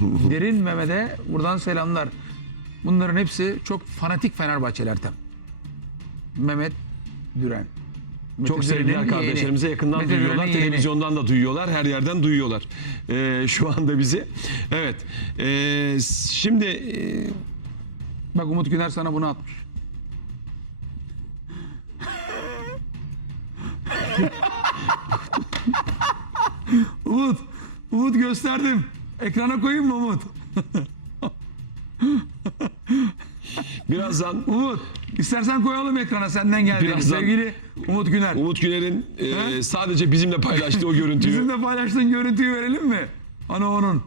Derin Mehmet'e buradan selamlar. Bunların hepsi çok fanatik Fenerbahçeli Ertem. Mehmet Düren. Mete Çok Düren'in sevgiler yeğeni. kardeşlerimize yakından Mete duyuyorlar. Düren'in yeğeni. Televizyondan da duyuyorlar. Her yerden duyuyorlar. Ee, şu anda bizi. Evet. Ee, şimdi e, Bak Umut Güner sana bunu atmış. Umut, Umut gösterdim. Ekrana koyayım mı Umut? birazdan Umut, istersen koyalım ekrana senden geldi. Birazdan- Sevgili Umut Güner. Umut Güler'in e, He? sadece bizimle paylaştığı o görüntüyü. Bizim de paylaştığın görüntüyü verelim mi? Hani onun.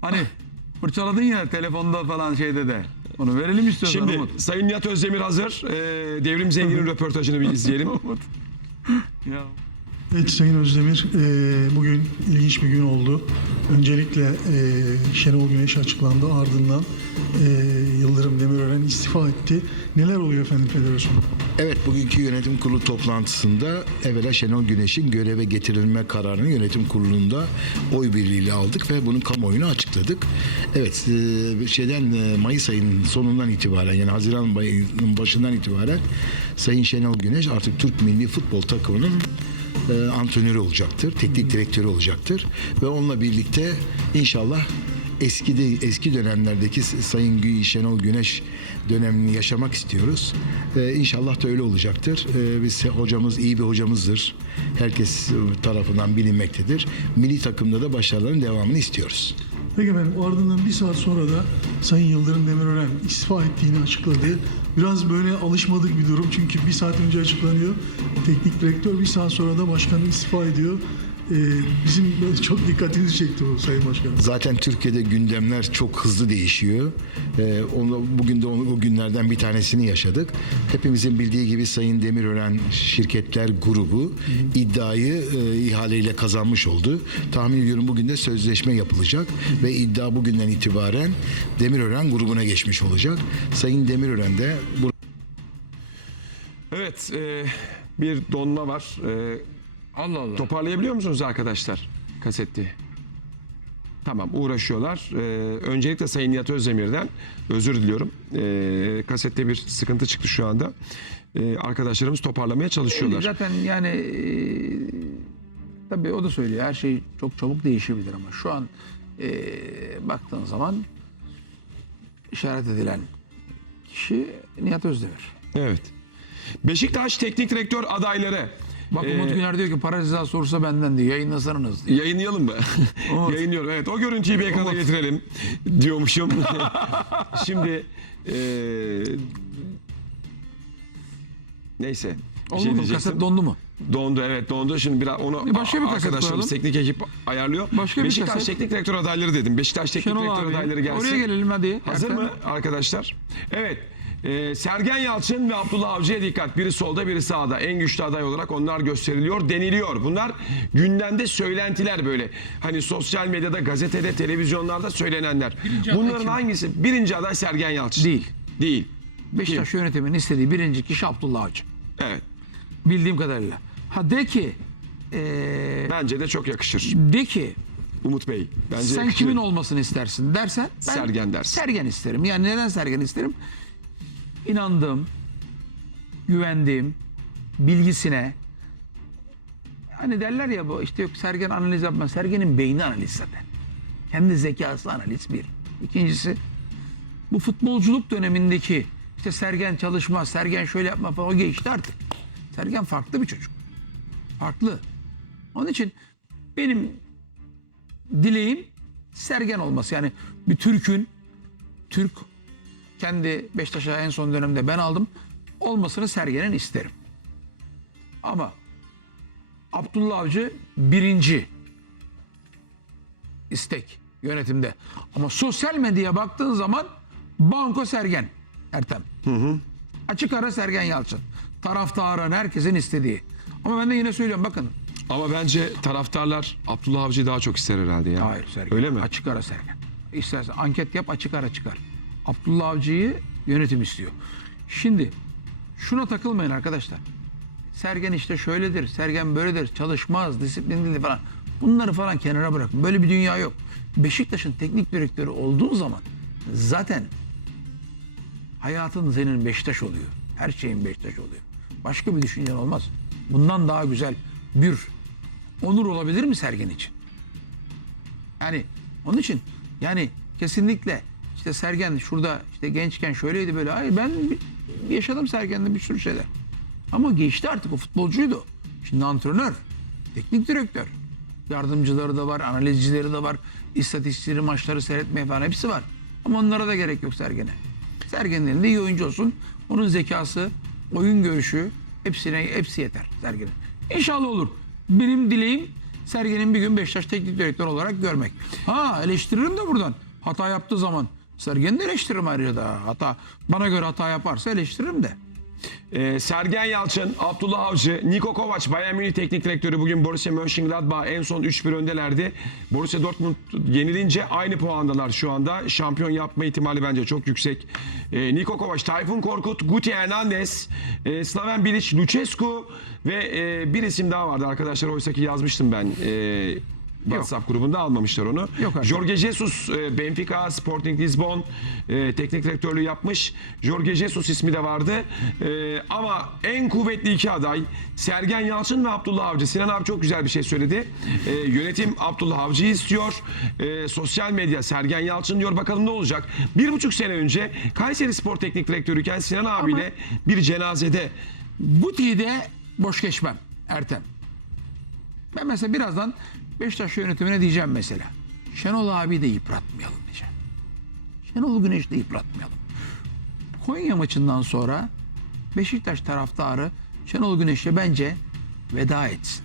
Hani fırçaladın ya telefonda falan şeyde de. Onu verelim istiyorsan Şimdi Umut. Sayın Nihat Özdemir hazır. Ee, Devrim Zengin'in röportajını bir izleyelim. Ya. Evet Sayın Özdemir, e, bugün ilginç bir gün oldu. Öncelikle e, Şenol Güneş açıklandı, ardından e, Yıldırım Demirören istifa etti. Neler oluyor efendim federasyon? Evet bugünkü yönetim kurulu toplantısında evvela Şenol Güneş'in göreve getirilme kararını yönetim kurulunda oy birliğiyle aldık ve bunun kamuoyuna açıkladık. Evet e, şeyden Mayıs ayının sonundan itibaren yani Haziran ayının başından itibaren Sayın Şenol Güneş artık Türk milli futbol takımının e, antrenörü olacaktır, teknik direktörü olacaktır ve onunla birlikte inşallah eski de, eski dönemlerdeki Sayın Gü- Şenol Güneş dönemini yaşamak istiyoruz. Ee, inşallah da öyle olacaktır. Ee, biz hocamız iyi bir hocamızdır. Herkes tarafından bilinmektedir. Milli takımda da başarıların devamını istiyoruz. Peki efendim ardından bir saat sonra da Sayın Yıldırım Demirören istifa ettiğini açıkladı. Biraz böyle alışmadık bir durum çünkü bir saat önce açıklanıyor. Teknik direktör bir saat sonra da başkan istifa ediyor. E, bizim çok dikkatimizi çekti o Sayın Başkanım. Zaten Türkiye'de gündemler çok hızlı değişiyor. Ee, onu, bugün de onu, o günlerden bir tanesini yaşadık. Hepimizin bildiği gibi Sayın Demirören Şirketler Grubu iddiayı e, ihaleyle kazanmış oldu. Tahmin ediyorum bugün de sözleşme yapılacak ve iddia bugünden itibaren Demirören grubuna geçmiş olacak. Sayın Demirören de bu evet. e, bir donma var. E, Allah Allah. Toparlayabiliyor musunuz arkadaşlar kaseti? Tamam uğraşıyorlar. Ee, öncelikle Sayın Nihat Özdemir'den özür diliyorum. Ee, kasette bir sıkıntı çıktı şu anda. Ee, arkadaşlarımız toparlamaya çalışıyorlar. Zaten yani e, tabii o da söylüyor her şey çok çabuk değişebilir ama şu an e, baktığın zaman işaret edilen kişi Nihat Özdemir. Evet. Beşiktaş teknik direktör adayları. Bak Ee, Umut Güner diyor ki para cezası olursa benden diyor yayınlasanız diyor. Yayınlayalım mı? Umut. Yayınlıyorum. Evet o görüntüyü bir ekrana Umut. getirelim diyormuşum. Şimdi ee, neyse. Bir Oldu şey diyecektim. Kaset dondu mu? Dondu evet dondu. Şimdi biraz onu Bir başka bir kaset arkadaşlarımız koyalım. teknik ekip ayarlıyor. Başka bir Beşiktaş kaset. teknik direktör adayları dedim. Beşiktaş teknik Şenol direktör abi. adayları gelsin. Oraya gelelim hadi. Hazır Ertem. mı arkadaşlar? Evet. Ee, Sergen Yalçın ve Abdullah Avcı'ya dikkat. Biri solda biri sağda. En güçlü aday olarak onlar gösteriliyor, deniliyor. Bunlar gündemde söylentiler böyle. Hani sosyal medyada, gazetede, televizyonlarda söylenenler. Birinci aday Bunların kim? hangisi? Birinci aday Sergen Yalçın. Değil. Değil. Beşiktaş yönetiminin istediği birinci kişi Abdullah Avcı. Evet. Bildiğim kadarıyla. Ha de ki e, Bence de çok yakışır. de ki Umut Bey. Bence sen yakışır. kimin olmasını istersin dersen ben Sergen dersin. Sergen isterim. Yani neden Sergen isterim? İnandığım, güvendiğim, bilgisine hani derler ya bu işte yok Sergen analiz yapmaz. Sergen'in beyni analiz zaten. Kendi zekası analiz bir. İkincisi bu futbolculuk dönemindeki işte Sergen çalışmaz, Sergen şöyle yapma falan o geçti artık. Sergen farklı bir çocuk. Farklı. Onun için benim dileğim Sergen olması. Yani bir Türk'ün Türk kendi Beşiktaş'a en son dönemde ben aldım. Olmasını Sergen'in isterim. Ama Abdullah Avcı birinci istek yönetimde. Ama sosyal medyaya baktığın zaman Banko Sergen Ertem. Açık ara Sergen Yalçın. Taraftarın herkesin istediği. Ama ben de yine söylüyorum bakın. Ama bence taraftarlar Abdullah Avcı'yı daha çok ister herhalde ya. Hayır Sergen. Öyle mi? Açık ara Sergen. İstersen anket yap açık ara çıkar. Abdullah Avcı'yı yönetim istiyor. Şimdi şuna takılmayın arkadaşlar. Sergen işte şöyledir, Sergen böyledir, çalışmaz, disiplinlidir falan. Bunları falan kenara bırakın. Böyle bir dünya yok. Beşiktaş'ın teknik direktörü olduğu zaman zaten hayatın senin Beşiktaş oluyor. Her şeyin Beşiktaş oluyor. Başka bir düşüncen olmaz. Bundan daha güzel bir onur olabilir mi Sergen için? Yani onun için yani kesinlikle işte Sergen şurada işte gençken şöyleydi böyle. Hayır ben yaşadım Sergen'de bir sürü şeyler. Ama geçti artık o futbolcuydu. Şimdi antrenör, teknik direktör. Yardımcıları da var, analizcileri de var. istatistikleri, maçları seyretmeye falan hepsi var. Ama onlara da gerek yok Sergen'e. Sergen'in elinde iyi oyuncu olsun. Onun zekası, oyun görüşü hepsine hepsi yeter Sergen'in. İnşallah olur. Benim dileğim Sergen'in bir gün Beşiktaş teknik direktör olarak görmek. Ha eleştiririm de buradan. Hata yaptığı zaman Sergen'i de eleştiririm ayrıca da. Hata bana göre hata yaparsa eleştiririm de. Ee, Sergen Yalçın, Abdullah Avcı, Niko Kovac, Bayern Münih teknik direktörü bugün Borussia Mönchengladbach en son 3-1 öndelerdi. Borussia Dortmund yenilince aynı puandalar şu anda. Şampiyon yapma ihtimali bence çok yüksek. Ee, Niko Kovac, Tayfun Korkut, Guti Hernandez, e, Slaven Bilic, Lucescu ve e, bir isim daha vardı arkadaşlar. Oysa ki yazmıştım ben. E, WhatsApp grubunda almamışlar onu. Yok artık. Jorge Jesus, e, Benfica, Sporting Lisbon e, teknik direktörlüğü yapmış. Jorge Jesus ismi de vardı. E, ama en kuvvetli iki aday Sergen Yalçın ve Abdullah Avcı. Sinan abi çok güzel bir şey söyledi. E, yönetim Abdullah Avcı'yı istiyor. E, sosyal medya Sergen Yalçın diyor. Bakalım ne olacak? Bir buçuk sene önce Kayseri Spor Teknik Direktörüyken Sinan abiyle bir cenazede Buti'yi de boş geçmem Ertem. Ben mesela birazdan Beşiktaş yönetimine diyeceğim mesela. Şenol abi de yıpratmayalım diyeceğim. Şenol Güneş de yıpratmayalım. Konya maçından sonra Beşiktaş taraftarı Şenol Güneş'e bence veda etsin.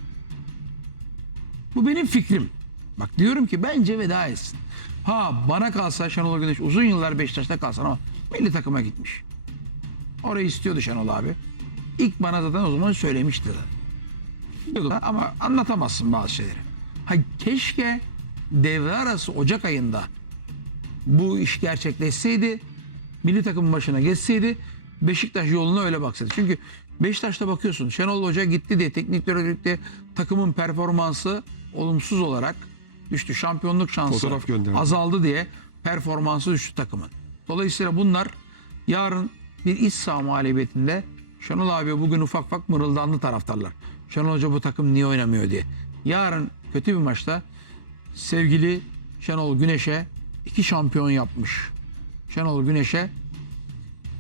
Bu benim fikrim. Bak diyorum ki bence veda etsin. Ha bana kalsa Şenol Güneş uzun yıllar Beşiktaş'ta kalsın ama milli takıma gitmiş. Orayı istiyordu Şenol abi. İlk bana zaten o zaman söylemişti. Ama anlatamazsın bazı şeyleri. Ha keşke devre arası Ocak ayında bu iş gerçekleşseydi, milli takımın başına geçseydi, Beşiktaş yoluna öyle baksaydı. Çünkü Beşiktaş'ta bakıyorsun Şenol Hoca gitti diye teknik direktörlükte takımın performansı olumsuz olarak düştü. Şampiyonluk şansı azaldı diye performansı düştü takımın. Dolayısıyla bunlar yarın bir iç saha muhalefetinde Şenol abi bugün ufak ufak mırıldandı taraftarlar. Şenol Hoca bu takım niye oynamıyor diye. Yarın kötü bir maçta sevgili Şenol Güneş'e iki şampiyon yapmış. Şenol Güneş'e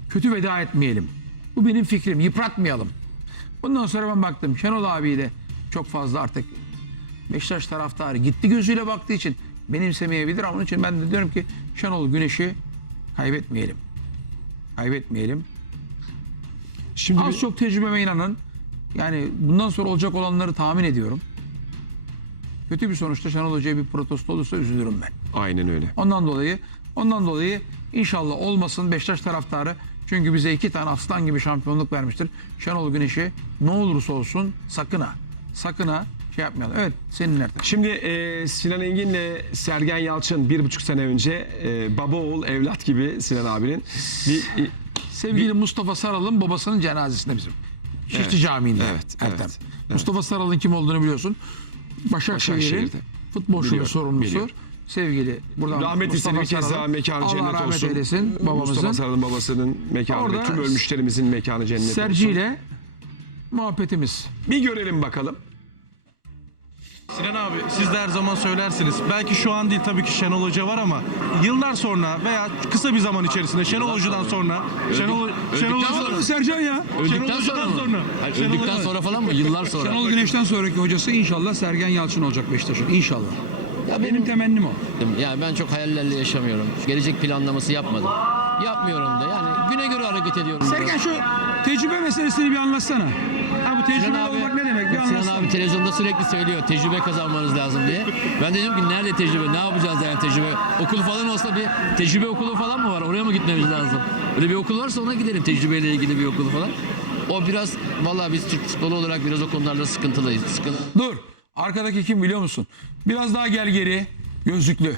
kötü veda etmeyelim. Bu benim fikrim. Yıpratmayalım. Bundan sonra ben baktım. Şenol abiyi de çok fazla artık Beşiktaş taraftarı gitti gözüyle baktığı için benimsemeyebilir ama onun için ben de diyorum ki Şenol Güneş'i kaybetmeyelim. Kaybetmeyelim. Şimdi Az bir- çok tecrübeme inanın. Yani bundan sonra olacak olanları tahmin ediyorum. Kötü bir sonuçta Şenol Hoca'ya bir protesto olursa üzülürüm ben. Aynen öyle. Ondan dolayı ondan dolayı inşallah olmasın Beşiktaş taraftarı çünkü bize iki tane aslan gibi şampiyonluk vermiştir. Şenol Güneş'i ne olursa olsun sakın ha. Sakın ha şey yapmayalım. Evet senin nerede? Şimdi e, Sinan Engin'le Sergen Yalçın bir buçuk sene önce e, baba oğul evlat gibi Sinan abinin bir e, Sevgili Mustafa Saral'ın babasının cenazesinde bizim. Çiftçi Evet, Camii'nde. evet, Ertem. evet, Mustafa Saral'ın kim olduğunu biliyorsun. Başakşehir'in Başakşehir'de. futbol şube Biliyorum, sorumlusu. biliyorum. Sevgili buradan rahmet Mustafa istedim bir kez Saral'ın- daha mekanı Allah cennet rahmet olsun. eylesin babamızın. Mustafa Sarı'nın babasının mekanı Orada ve tüm ölmüşlerimizin mekanı cennet Serci olsun. ile muhabbetimiz. Bir görelim bakalım. Sinan abi siz de her zaman söylersiniz. Belki şu an değil tabii ki Şenol Hoca var ama yıllar sonra veya kısa bir zaman içerisinde Şenol Hoca'dan sonra Şenol Şenol öldükten Hoca sonra. Sercan ya. Şenol Öldükten sonra Hoca'dan mı? sonra. Hayır, Şenol öldükten Hoca- sonra falan mı? Yıllar sonra. Şenol Güneş'ten sonraki hocası inşallah Sergen Yalçın olacak Beşiktaş'ın. İnşallah. Ya Benim benim temennim o. yani ben çok hayallerle yaşamıyorum. Gelecek planlaması yapmadım. Yapmıyorum da yani güne göre hareket ediyorum. Sergen şu tecrübe meselesini bir anlatsana. Tecrübe abi, olmak ne demek? Bir Sinan abi televizyonda sürekli söylüyor tecrübe kazanmanız lazım diye. Ben de diyorum ki nerede tecrübe ne yapacağız yani tecrübe. Okul falan olsa bir tecrübe okulu falan mı var oraya mı gitmemiz lazım? Öyle bir okul varsa ona gidelim tecrübeyle ilgili bir okul falan. O biraz vallahi biz Türk futbolu olarak biraz o konularda sıkıntılıyız. Sıkıntı. Dur. Arkadaki kim biliyor musun? Biraz daha gel geri. Gözlüklü.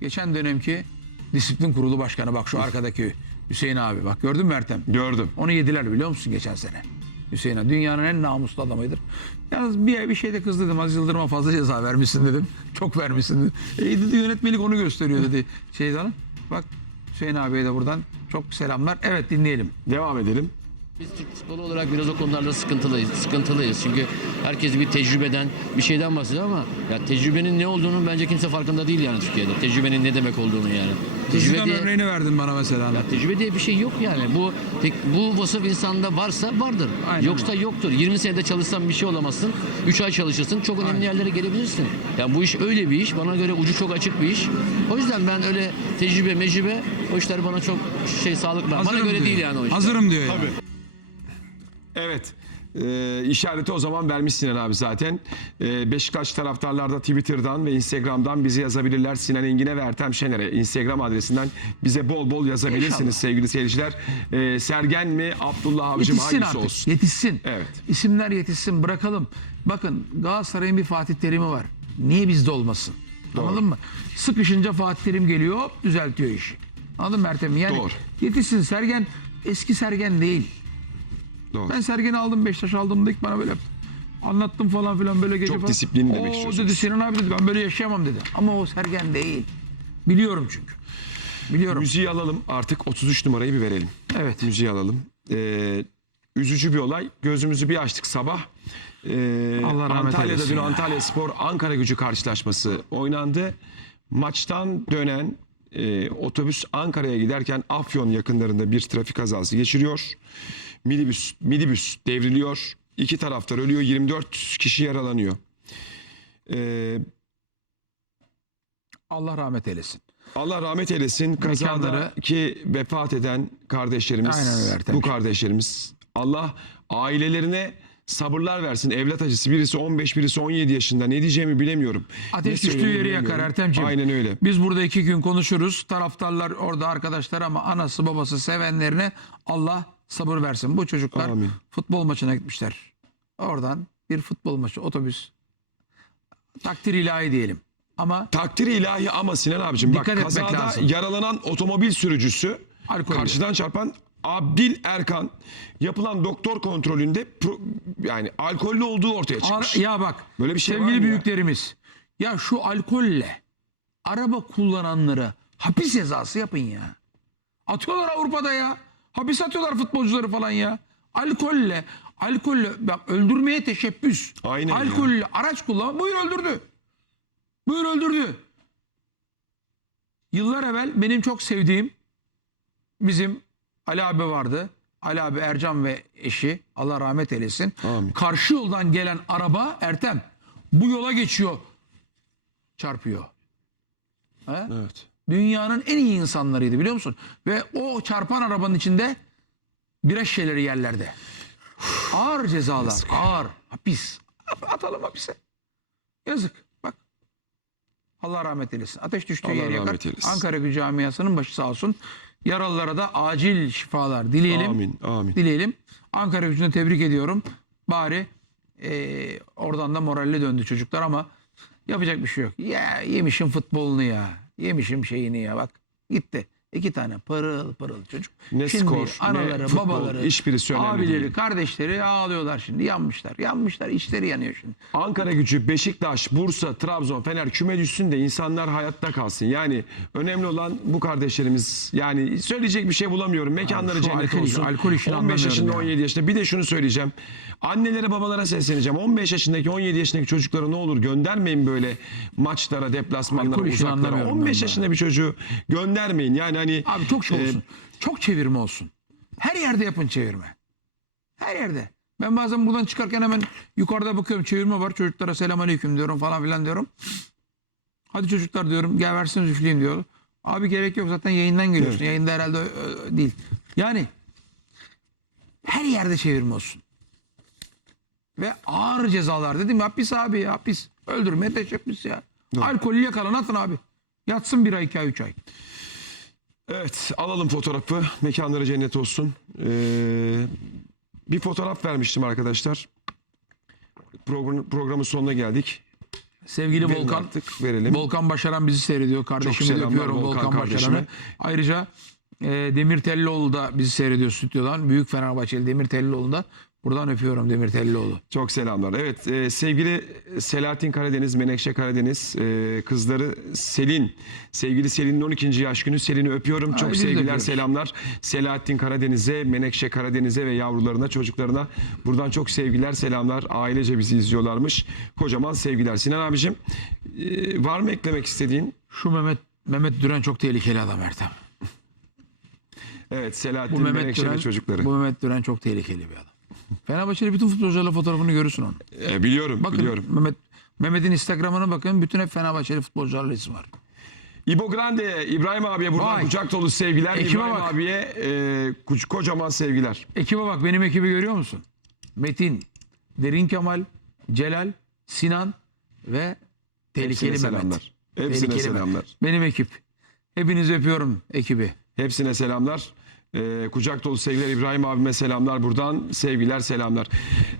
Geçen dönemki disiplin kurulu başkanı bak şu arkadaki Hüseyin abi. Bak gördün mü Ertem? Gördüm. Onu yediler biliyor musun geçen sene? Hüseyin Han. Dünyanın en namuslu adamıydır. Yalnız bir, bir şeyde kız dedim. Aziz Yıldırım'a fazla ceza vermişsin dedim. Çok vermişsin dedim. E dedi yönetmelik onu gösteriyor dedi. Şey Hanım. Bak Hüseyin abiye de buradan çok selamlar. Evet dinleyelim. Devam edelim. Biz Türk futbolu olarak biraz o konularda sıkıntılıyız. Sıkıntılıyız. Çünkü herkes bir tecrübeden, bir şeyden bahsediyor ama ya tecrübenin ne olduğunu bence kimse farkında değil yani Türkiye'de. Tecrübenin ne demek olduğunu yani. Tecrübe diye, örneğini verdin bana mesela. ya tecrübe diye bir şey yok yani. Bu tek, bu vasıf insanda varsa vardır. Aynen Yoksa yoktur. 20 senede çalışsan bir şey olamazsın. 3 ay çalışırsın. Çok önemli yerlere gelebilirsin. Ya bu iş öyle bir iş. Bana göre ucu çok açık bir iş. O yüzden ben öyle tecrübe, mecrübe o işler bana çok şey sağlık bana Hazırım göre diyor. değil yani o işler. Hazırım diyor yani. Evet. Ee, işareti o zaman vermiş Sinan abi zaten. Ee, Beşiktaş taraftarlar da Twitter'dan ve Instagram'dan bizi yazabilirler. Sinan Engin'e ve Ertem Şener'e Instagram adresinden bize bol bol yazabilirsiniz İnşallah. sevgili seyirciler. Ee, Sergen mi Abdullah Avcı mı Yetişsin hangisi artık. olsun? Yetişsin. Evet. İsimler yetişsin bırakalım. Bakın Galatasaray'ın bir Fatih Terim'i var. Niye bizde olmasın? Anladın mı? Sıkışınca Fatih Terim geliyor hop düzeltiyor işi. Anladın mı Ertem? Yani Doğru. yetişsin Sergen eski Sergen değil. Doğru. Ben Sergen'i aldım Beşiktaş aldım ilk bana böyle anlattım falan filan böyle gece Çok falan. disiplinli demek istiyorsunuz. dedi Sinan abi dedi ben böyle yaşayamam dedi. Ama o Sergen değil. Biliyorum çünkü. Biliyorum. Müziği alalım artık 33 numarayı bir verelim. Evet. Müziği alalım. Ee, üzücü bir olay. Gözümüzü bir açtık sabah. Ee, Allah rahmet Antalya'da dün ya. Antalya Spor Ankara gücü karşılaşması oynandı. Maçtan dönen e, otobüs Ankara'ya giderken Afyon yakınlarında bir trafik kazası geçiriyor. Minibüs, minibüs devriliyor. İki taraftar ölüyor. 24 kişi yaralanıyor. Ee, Allah rahmet eylesin. Allah rahmet eylesin. Kazada ki vefat eden kardeşlerimiz, Aynen öyle bu kardeşlerimiz. Allah ailelerine sabırlar versin. Evlat acısı. Birisi 15, birisi 17 yaşında. Ne diyeceğimi bilemiyorum. Ateş Ne düştüğü yeri yakar. Ertemciğim. Aynen öyle. Biz burada iki gün konuşuruz. Taraftarlar orada arkadaşlar ama anası babası sevenlerine Allah sabır versin. Bu çocuklar Amin. futbol maçına gitmişler. Oradan bir futbol maçı otobüs. Takdir ilahi diyelim. Ama Takdir ilahi ama Sinan abicim Dikkat bak etmek kazada lazım. yaralanan otomobil sürücüsü Alkollü. karşıdan çarpan Abdil Erkan yapılan doktor kontrolünde pro- yani alkollü olduğu ortaya çıkmış. Ara- ya bak Böyle bir şey var sevgili mı ya? büyüklerimiz ya? şu alkolle araba kullananlara hapis cezası yapın ya. Atıyorlar Avrupa'da ya. Hapis atıyorlar futbolcuları falan ya. Alkolle alkolle bak öldürmeye teşebbüs. Aynen ya. alkolle araç kullan. Buyur öldürdü. Buyur öldürdü. Yıllar evvel benim çok sevdiğim bizim Ali abi vardı. Ali abi Ercan ve eşi Allah rahmet eylesin. Amin. Karşı yoldan gelen araba Ertem bu yola geçiyor. Çarpıyor. He? Evet. Dünyanın en iyi insanlarıydı biliyor musun? Ve o çarpan arabanın içinde bira şişeleri yerlerde. Ağır cezalar. Ağır. Hapis. Atalım hapise. Yazık. Bak. Allah rahmet eylesin. Ateş düştüğü Allah yeri yakar. eylesin. Ankara Gücü Camiası'nın başı sağ olsun. Yaralılara da acil şifalar dileyelim. Amin. Amin. Dileyelim. Ankara Gücü'nü tebrik ediyorum. Bari eee, oradan da moralli döndü çocuklar ama yapacak bir şey yok. Ya yemişim futbolunu ya. Yemişim şeyini ya bak. Gitti. İki tane pırıl pırıl çocuk. Ne şimdi skor, ne anaları, futbol, babaları, hiçbirisi önemli abileri, değil. kardeşleri ağlıyorlar şimdi. Yanmışlar. Yanmışlar. İçleri yanıyor şimdi. Ankara gücü, Beşiktaş, Bursa, Trabzon, Fener küme düşsün de insanlar hayatta kalsın. Yani önemli olan bu kardeşlerimiz. Yani söyleyecek bir şey bulamıyorum. Mekanları şu cennet alkol- olsun. alkol işini 15 yaşında, ya. 17 yaşında. Bir de şunu söyleyeceğim. Annelere, babalara sesleneceğim. 15 yaşındaki, 17 yaşındaki çocuklara ne olur göndermeyin böyle maçlara, deplasmanlara, Alkol uzaklara. anlamıyorum 15 ben yaşında bir çocuğu göndermeyin. Yani hani Abi çok şey e, olsun. çok çevirme olsun. Her yerde yapın çevirme. Her yerde. Ben bazen buradan çıkarken hemen yukarıda bakıyorum çevirme var. Çocuklara selamünaleyküm diyorum falan filan diyorum. Hadi çocuklar diyorum gel verseniz üfleyeyim diyor. Abi gerek yok zaten yayından geliyorsun. Evet. Yayında herhalde ö- ö- değil. Yani her yerde çevirme olsun. Ve ağır cezalar dedim ya hapis abi ya hapis. Öldürmeye teşebbüs ya. Alkollü yakalan atın abi. Yatsın bir ay iki ay üç ay. Evet alalım fotoğrafı. Mekanları cennet olsun. Ee, bir fotoğraf vermiştim arkadaşlar. Program, programın sonuna geldik. Sevgili Verin Volkan. artık, verelim. Volkan Başaran bizi seyrediyor. Kardeşimi de selamlar öpüyorum Volkan Volkan. Başaran'ı. Ayrıca e, Demir Tellioğlu da bizi seyrediyor stüdyodan. Büyük Fenerbahçeli Demir Tellioğlu da Buradan öpüyorum Demir Tellioğlu. Çok selamlar. Evet e, sevgili Selahattin Karadeniz, Menekşe Karadeniz, e, kızları Selin. Sevgili Selin'in 12. yaş günü. Selin'i öpüyorum. Çok biz de sevgiler, selamlar. Selahattin Karadeniz'e, Menekşe Karadeniz'e ve yavrularına, çocuklarına buradan çok sevgiler, selamlar. Ailece bizi izliyorlarmış. Kocaman sevgiler. Sinan abicim e, var mı eklemek istediğin? Şu Mehmet Mehmet Düren çok tehlikeli adam Ertem. Evet Bu Selahattin, Mehmet Menekşe Düren, ve çocukları. bu Mehmet Düren çok tehlikeli bir adam. Fenerbahçeli bütün futbolcularla fotoğrafını görürsün onu. E, biliyorum, Bakın biliyorum. Mehmet Mehmet'in Instagram'ına bakın bütün hep Fenerbahçeli futbolcularla isim var. İbo Grande, İbrahim abiye buradan Vay. kucak dolu sevgiler. Ekibe İbrahim bak. abiye e, kocaman sevgiler. Ekibe bak benim ekibi görüyor musun? Metin, Derin Kemal, Celal, Sinan ve tehlikeli Hepsine Mehmet. selamlar. Hepsine Tehlikeli selamlar. Mehmet. Benim ekip. Hepinizi öpüyorum ekibi. Hepsine selamlar. Ee, kucak dolu sevgiler İbrahim abime selamlar buradan. Sevgiler selamlar.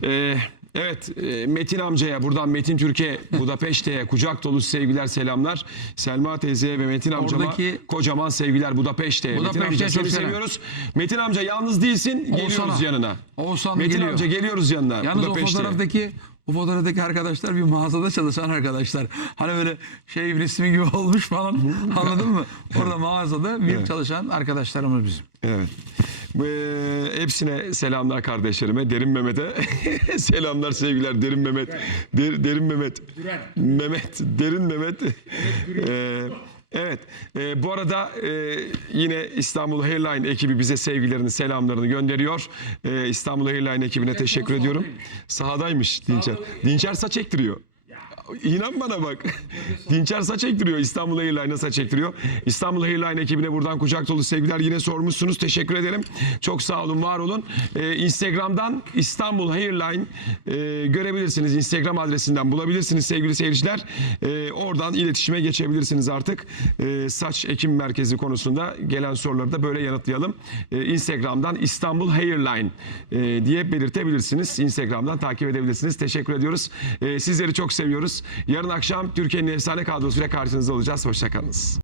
Ee, evet e, Metin amcaya buradan Metin Türkiye Budapeşte'ye kucak dolu sevgiler selamlar. Selma teyzeye ve Metin amcama Oradaki- kocaman sevgiler Budapeşte'ye. Metin Budapeşte'ye amca seni çok selam. seviyoruz. Metin amca yalnız değilsin. Geliyoruz Oğuzhan'a. yanına. Oğuzhan Metin geliyor. amca geliyoruz yanına. Yalnız o Budapeşte'ye. fotoğraftaki o fotoğraftaki arkadaşlar bir mağazada çalışan arkadaşlar. Hani böyle şey resmi gibi olmuş falan. Anladın mı? Orada mağazada bir çalışan arkadaşlarımız bizim. Evet. Ee, hepsine selamlar kardeşlerime. Derin Mehmet'e selamlar sevgiler. Derin Mehmet. Der- derin Mehmet. Mehmet. Derin Mehmet. Ee, evet. Ee, bu arada e, yine İstanbul Airline ekibi bize sevgilerini, selamlarını gönderiyor. Ee, İstanbul Airline ekibine teşekkür ediyorum. Sahadaymış Dinçer. Dinçer saç ektiriyor. İnan bana bak. Dinçer saç ektiriyor. İstanbul Airline'a saç ektiriyor. İstanbul Airline ekibine buradan kucak dolu sevgiler. Yine sormuşsunuz. Teşekkür ederim. Çok sağ olun, var olun. Ee, Instagram'dan İstanbul Airline e, görebilirsiniz. Instagram adresinden bulabilirsiniz sevgili seyirciler. Ee, oradan iletişime geçebilirsiniz artık. Ee, saç ekim merkezi konusunda gelen soruları da böyle yanıtlayalım. Ee, Instagram'dan İstanbul Hairline e, diye belirtebilirsiniz. Instagram'dan takip edebilirsiniz. Teşekkür ediyoruz. Ee, sizleri çok seviyoruz. Yarın akşam Türkiye'nin efsane kadrosuyla karşınızda olacağız. Hoşçakalınız.